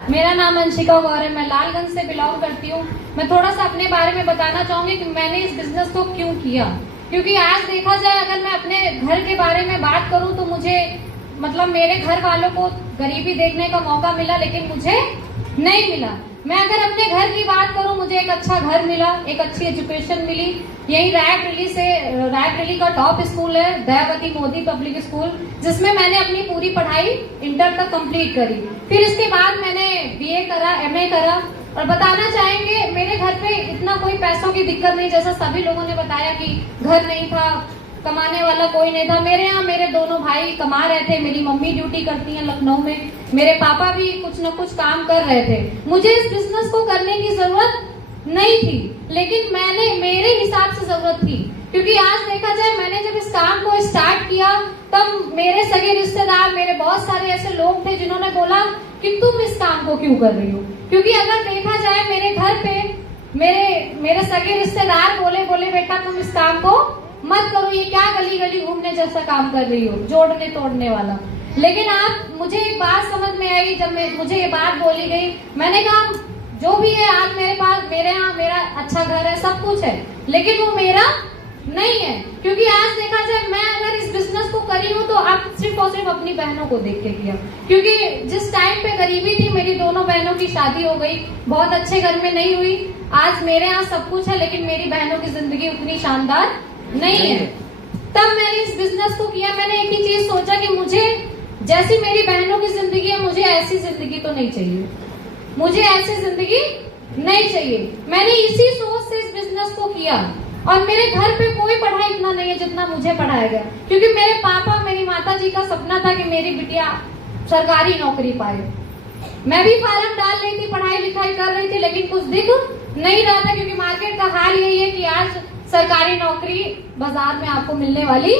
मेरा नाम अंशिका गौर है। मैं लालगंज से बिलोंग करती हूँ। मैं थोड़ा सा अपने बारे में बताना चाहूंगी कि मैंने इस बिजनेस को क्यों किया। क्योंकि आज देखा जाए, अगर मैं अपने घर के बारे में बात करूं तो मुझे मतलब मेरे घर वालों को गरीबी देखने का मौका मिला, लेकिन मुझे नहीं मिला। मैं अगर अपने घर की बात करूं, मुझे एक अच्छा घर मिला, एक अच्छी एजुकेशन मिली। यही रायबरेली का टॉप स्कूल है दयावती मोदी पब्लिक स्कूल, जिसमें मैंने अपनी पूरी पढ़ाई इंटर तक कंप्लीट करी। फिर इसके बाद मैंने बीए करा, एमए करा। और बताना चाहेंगे, मेरे घर पे इतना कोई पैसों की दिक्कत नहीं, जैसा सभी लोगों ने बताया कि घर नहीं था, कमाने वाला कोई नहीं था। मेरे यहाँ मेरे दोनों भाई कमा रहे थे। मेरी मम्मी ड्यूटी करती हैं लखनऊ में, मेरे पापा भी कुछ न कुछ काम कर रहे थे। मुझे इस बिजनेस को करने की जरूरत नहीं थी, लेकिन मेरे हिसाब से जरूरत थी। क्योंकि आज देखा जाए, मैंने जब इस काम को स्टार्ट किया तब मेरे सगे रिश्तेदार, मेरे बहुत सारे ऐसे लोग थे जिन्होंने बोला कि तुम इस काम को क्यों कर रही हो। क्योंकि अगर देखा जाए, मेरे घर पे मेरे सगे रिश्तेदार बोले बेटा तुम इस काम को मत करो, ये क्या गली गली घूमने जैसा काम कर रही हो, जोड़ने तोड़ने वाला। लेकिन मुझे एक बात समझ में आई, जब मुझे ये बात बोली गई, मैंने कहा जो भी है, आज मेरे यहाँ मेरा अच्छा घर है, सब कुछ है, लेकिन वो मेरा नहीं है। क्योंकि आज देखा जाए, मैं अगर इस बिजनेस को करी हूँ तो अब सिर्फ और सिर्फ अपनी बहनों को देख के किया। क्योंकि जिस टाइम पे गरीबी थी, मेरी दोनों बहनों की शादी हो गई, बहुत अच्छे घर में नहीं हुई। आज मेरे यहाँ सब कुछ है, लेकिन मेरी बहनों की जिंदगी उतनी शानदार नहीं है। तब मैंने इस बिजनेस को किया। मैंने एक ही चीज सोचा कि मुझे जैसी मेरी बहनों की जिंदगी है, मुझे ऐसी जिंदगी तो नहीं चाहिए, मुझे ऐसी जिंदगी नहीं चाहिए। मैंने इसी सोच से इस बिजनेस को किया। और मेरे घर पे कोई पढ़ाई इतना नहीं है जितना मुझे पढ़ाया गया। क्योंकि मेरे पापा, मेरी माता जी का सपना था कि मेरी बिटिया सरकारी नौकरी पाए। मैं भी फार्म डाल रही थी, पढ़ाई लिखाई कर रही थी, लेकिन कुछ दिख नहीं रहा था। क्योंकि मार्केट का हाल यही है कि आज सरकारी नौकरी बाजार में आपको मिलने वाली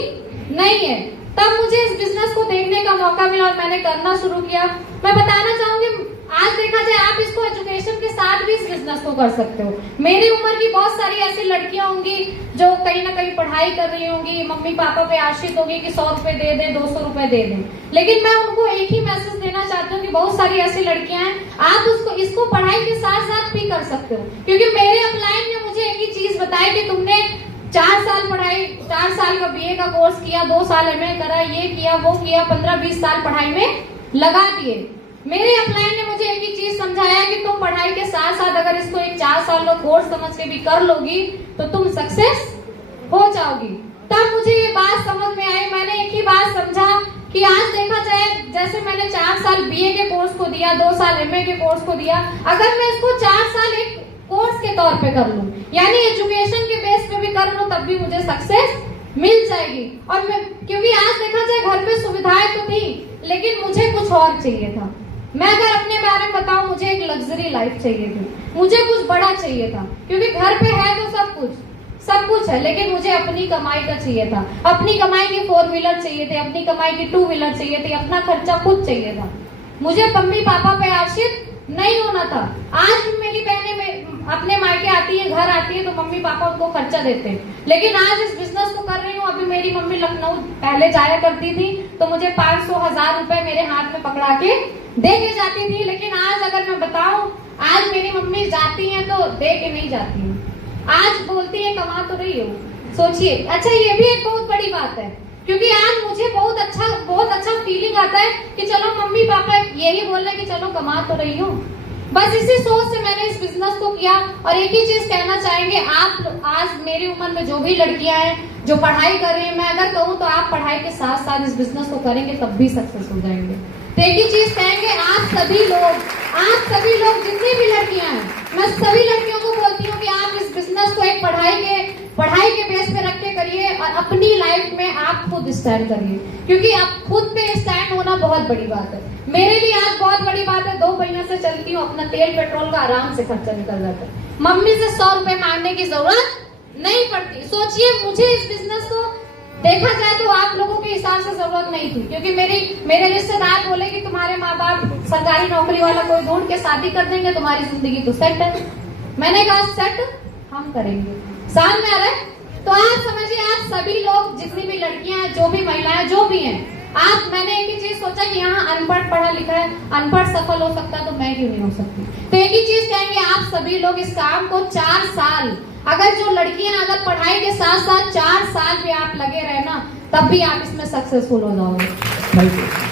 नहीं है। तब मुझे इस बिजनेस को देखने का मौका मिला और मैंने करना शुरू किया। मैं बताना चाहूंगी, आज देखा जाए, आप इसको एजुकेशन के साथ भी इस बिजनेस को कर सकते हो। मेरी उम्र की बहुत सारी ऐसी लड़कियां होंगी जो कहीं ना कहीं पढ़ाई कर रही होंगी, मम्मी पापा पे आश्रित होंगी कि 100 रुपए दे दें, 200 रुपए दे दें। लेकिन मैं उनको एक ही मैसेज देना चाहती हूँ कि बहुत सारी ऐसी लड़कियां हैं, आप इसको पढ़ाई के साथ साथ भी कर सकते हो। क्योंकि मेरे अपलाइन ने मुझे एक ही चीज बताई कि तुमने 4 साल पढ़ाई, 4 साल का बीए का कोर्स किया, 2 साल एमए करा, ये किया वो किया, 15-20 साल पढ़ाई में लगा दिए। मेरे अपलाइन ने मुझे एक ही चीज समझाया कि तुम पढ़ाई के साथ साथ अगर इसको एक 4 साल का कोर्स समझ के भी कर लोगी तो तुम सक्सेस हो जाओगी। तब मुझे ये बात समझ में आई। मैंने एक ही बात समझा कि आज देखा जाए, जैसे मैंने 4 साल बीए के कोर्स को दिया, 2 साल एमए के कोर्स को दिया, अगर मैं इसको 4 साल एक कोर्स के तौर पे कर लूं, यानी एजुकेशन के बेस पे भी कर लूं, तब भी मुझे सक्सेस मिल जाएगी। और क्योंकि आज देखा जाए, घर पे सुविधाएं तो थी, लेकिन मुझे कुछ और चाहिए था। मैं अगर अपने बारे में बताऊं, मुझे एक लग्जरी लाइफ चाहिए थी, मुझे कुछ बड़ा चाहिए था। क्योंकि घर पे है तो सब कुछ है, लेकिन मुझे अपनी कमाई का चाहिए था। अपनी कमाई की 4 व्हीलर चाहिए थे, अपनी कमाई की 2 व्हीलर चाहिए थी, अपना खर्चा खुद चाहिए था। मुझे मम्मी पापा पे आश्रित नहीं होना था। आज भी मेरी बहनें अपने मायके आती है, घर आती है, तो मम्मी पापा उनको खर्चा देते हैं। लेकिन आज इस बिजनेस को कर रही हूँ। अभी मेरी मम्मी लखनऊ पहले जाया करती थी, तो मुझे 500-1000 रुपए मेरे हाथ में पकड़ा के दे के जाती थी। लेकिन आज अगर मैं बताऊं, आज मेरी मम्मी जाती हैं तो दे के नहीं जाती हैं। आज बोलती है कमा तो रही हो, सोचिए। अच्छा, ये भी एक बहुत बड़ी बात है। क्योंकि आज मुझे बहुत अच्छा फीलिंग आता है कि चलो मम्मी पापा यही बोल रहे कि चलो कमा तो रही हो। बस इसी सोच से मैंने इस बिजनेस को किया। और एक ही चीज कहना चाहेंगे, आप आज मेरी उम्र में जो भी लड़कियां हैं जो पढ़ाई कर रही हैं, मैं अगर कहूँ तो आप पढ़ाई के साथ साथ इस बिजनेस को करेंगे तब भी सक्सेस हो जाएंगे। तो एक ही चीज कहेंगे, आप सभी लोग जितनी भी लड़कियां हैं, मैं सभी लड़कियों को बोलती हूँ कि आप इस बिजनेस को एक पढ़ाई के बेस पे रख के करिए और अपनी लाइफ में आप खुद स्टैंड करिए। क्योंकि आप खुद पे स्टैंड होना बहुत बड़ी बात है। मेरे लिए आज बहुत बड़ी बात है, 2 पहिया से चलती हूँ, अपना तेल पेट्रोल का आराम से खर्चा निकल जाता है। मम्मी से 100 रुपए मांगने की जरूरत नहीं पड़ती। सोचिए, मुझे इस बिजनेस को देखा जाए तो आप लोगों के हिसाब से जरूरत नहीं थी। क्योंकि मेरे रिश्तेदार बोले कि तुम्हारे माँ बाप सरकारी नौकरी वाला कोई ढूंढ के शादी कर देंगे, तुम्हारी जिंदगी तो सेट है। मैंने कहा सेट हम करेंगे, साल में आ रहे। तो आप समझिए, आप सभी लोग, जितनी भी लड़कियां हैं, जो भी महिलाएं, जो भी हैं, आज मैंने एक ही चीज सोचा कि यहाँ अनपढ़ पढ़ा लिखा है, अनपढ़ सफल हो सकता तो मैं क्यों नहीं हो सकती। तो एक ही चीज कहेंगे, आप सभी लोग इस काम को 4 साल, अगर जो लड़कियां अगर पढ़ाई के साथ साथ 4 साल भी आप लगे रहे ना, तब भी आप इसमें सक्सेसफुल हो जाओगे।